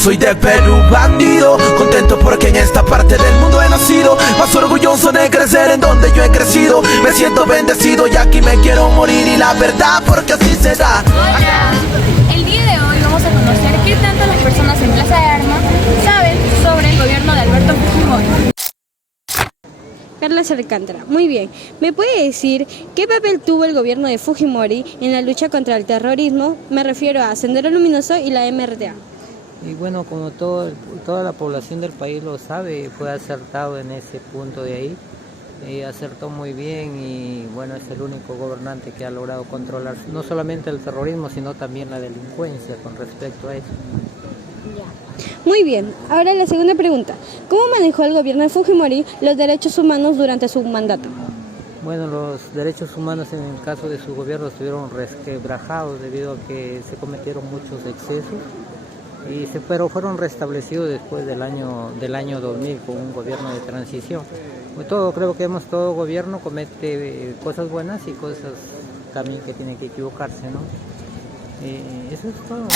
Soy del Perú, bandido, contento porque en esta parte del mundo he nacido, más orgulloso de crecer en donde yo he crecido. Me siento bendecido y aquí me quiero morir, y la verdad porque así será. Hola, el día de hoy vamos a conocer qué tanto las personas en Plaza de Armas saben sobre el gobierno de Alberto Fujimori. Carlos Alcántara, muy bien. ¿Me puede decir qué papel tuvo el gobierno de Fujimori en la lucha contra el terrorismo? Me refiero a Sendero Luminoso y la MRTA. Y bueno, como toda la población del país lo sabe, fue acertado en ese punto de ahí, acertó muy bien y bueno, es el único gobernante que ha logrado controlar no solamente el terrorismo, sino también la delincuencia con respecto a eso. Muy bien, ahora la segunda pregunta. ¿Cómo manejó el gobierno de Fujimori los derechos humanos durante su mandato? Bueno, los derechos humanos en el caso de su gobierno estuvieron resquebrajados debido a que se cometieron muchos excesos, pero fueron restablecidos después del año 2000 con un gobierno de transición. Creo que todo gobierno comete cosas buenas y cosas también que tiene que equivocarse, ¿no? Eso es todo.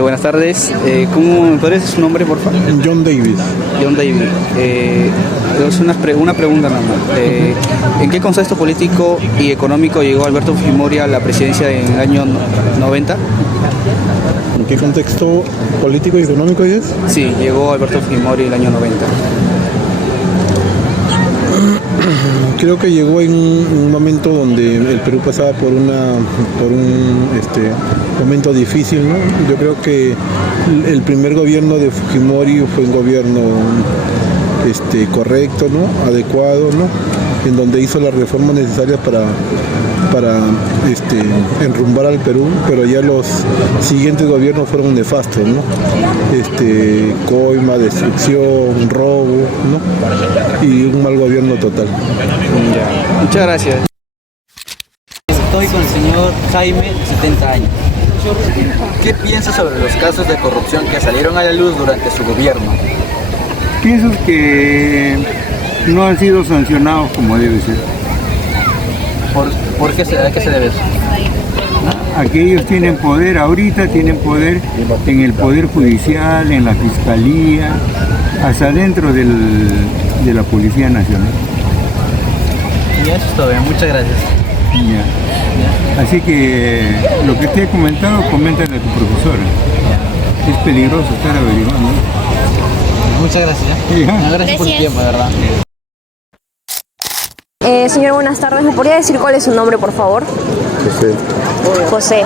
Buenas tardes, ¿cómo me puede decir su nombre, por favor? John Davis. John Davis. Es una pregunta nada más. ¿En qué contexto político y económico llegó Alberto Fujimori a la presidencia en el año 90? ¿En qué contexto político y económico es? Sí, llegó Alberto Fujimori en el año 90. Creo que llegó en un momento donde el Perú pasaba por un momento difícil, ¿no? Yo creo que el primer gobierno de Fujimori fue un gobierno correcto, ¿no? Adecuado, ¿no? En donde hizo las reformas necesarias para enrumbar al Perú, pero ya los siguientes gobiernos fueron nefastos, ¿no? Coima, destrucción, robo, ¿no? Y un mal gobierno total. Muchas gracias. Estoy con el señor Jaime, 70 años. ¿Qué piensa sobre los casos de corrupción que salieron a la luz durante su gobierno? Pienso que no han sido sancionados como debe ser. ¿A qué se debe eso? Aquí ellos tienen poder, ahorita tienen poder en el Poder Judicial, en la Fiscalía, hasta dentro de la Policía Nacional. Y eso es todo, muchas gracias. Ya. Así que lo que te he comentado, coméntale a tu profesora. Es peligroso estar averiguando. Muchas gracias. Gracias por tu tiempo, de verdad. Señor, buenas tardes. ¿Me podría decir cuál es su nombre, por favor? José.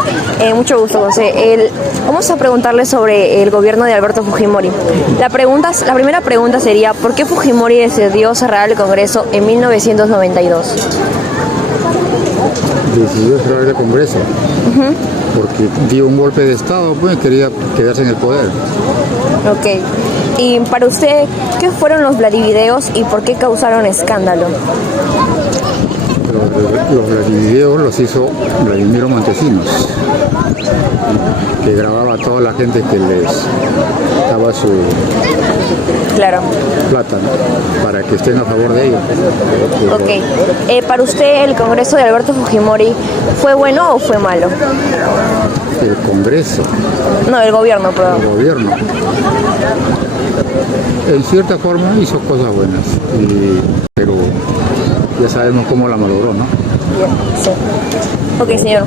Mucho gusto, José. Vamos a preguntarle sobre el gobierno de Alberto Fujimori. La primera pregunta sería, ¿por qué Fujimori decidió cerrar el Congreso en 1992? Decidió cerrar el Congreso porque dio un golpe de Estado, pues quería quedarse en el poder. Ok. Y para usted, ¿qué fueron los Vladivideos y por qué causaron escándalo? Los Vladivideos los hizo Vladimiro Montesinos, que grababa a toda la gente que les daba su plata, ¿no? Para que estén a favor de ellos. Ok. Para usted, ¿el Congreso de Alberto Fujimori fue bueno o fue malo? El Congreso. No, el gobierno, perdón. El gobierno. En cierta forma hizo cosas buenas, pero ya sabemos cómo la malogró, ¿no? Sí. Ok, señor.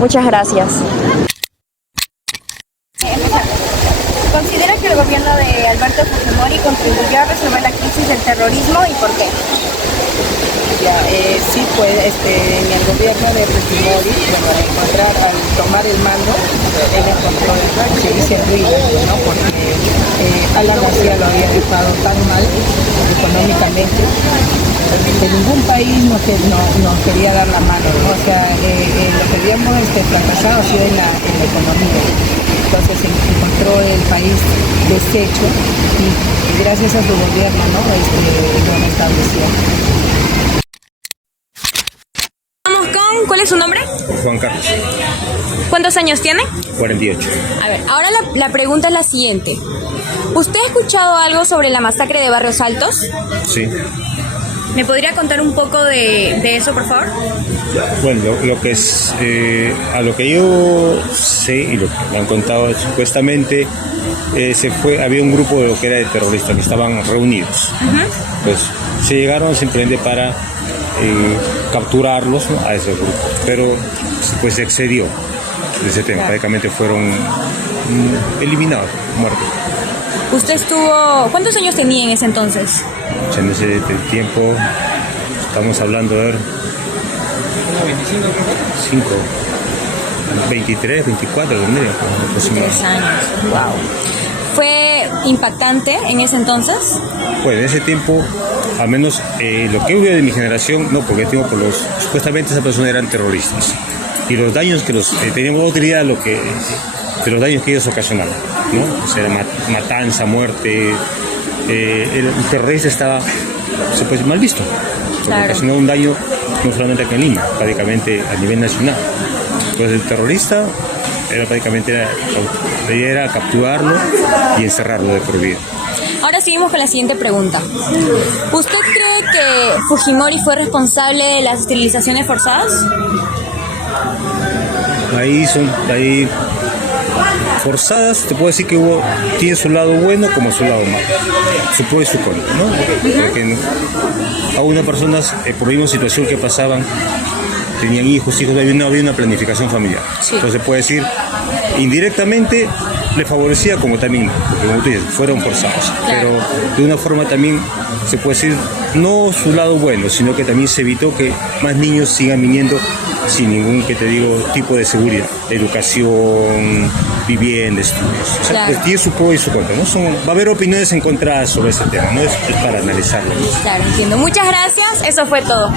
Muchas gracias. ¿Considera que el gobierno de Alberto Fujimori contribuyó a resolver la crisis del terrorismo y por qué? Sí, pues en el gobierno de Fujimori, al tomar el mando, él encontró el país en ruinas, ¿no? Porque Alan García lo había dejado tan mal económicamente que ningún país nos quería dar la mano, ¿no? O sea, lo que habíamos fracasado ha sido en la economía. Entonces encontró el país deshecho y gracias a su gobierno, ¿no? Lo han establecido. ¿Cuál es su nombre? Juan Carlos. ¿Cuántos años tiene? 48. A ver, ahora la pregunta es la siguiente. ¿Usted ha escuchado algo sobre la masacre de Barrios Altos? Sí. ¿Me podría contar un poco de eso, por favor? Bueno, lo que es, a lo que yo sé y lo que me han contado supuestamente, había un grupo de lo que era de terroristas que estaban reunidos. Pues se llegaron simplemente para capturarlos, ¿no?, a ese grupo, pero pues se excedió de ese tema, prácticamente fueron eliminados, muertos. ¿Usted cuántos años tenía en ese entonces? En ese tiempo estamos hablando de 23, 24, tendría aproximadamente. 3 años, wow. ¿Fue impactante en ese entonces? Pues en ese tiempo, al menos lo que hubo de mi generación, no, porque supuestamente esas personas eran terroristas. Y los daños que teníamos otra idea de los daños que ellos ocasionaban, ¿no? O sea, matanza, muerte. El terrorista estaba, se puede decir, mal visto, porque ocasionó un daño no solamente aquí en Lima, prácticamente a nivel nacional. Entonces el terrorista la idea era capturarlo y encerrarlo de por vida. Ahora seguimos con la siguiente pregunta. ¿Usted cree que Fujimori fue responsable de las esterilizaciones forzadas? Ahí forzadas, te puedo decir que tiene su lado bueno como su lado malo, su pro y su contra, ¿no? Porque algunas personas, por la misma situación que pasaban, tenían hijos, no había una planificación familiar. Sí. Entonces puede decir, indirectamente le favorecía como también, porque como tú dices, fueron forzados. Claro. Pero de una forma también se puede decir, no su lado bueno, sino que también se evitó que más niños sigan viniendo sin ningún, tipo de seguridad, educación, vivienda, estudios. O sea, claro, pues tiene su pro y su contra, ¿no? Va a haber opiniones encontradas sobre ese tema, ¿no? Es para analizarlo, ¿no? Claro, entiendo. Muchas gracias, eso fue todo.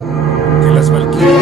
Que las Valquirias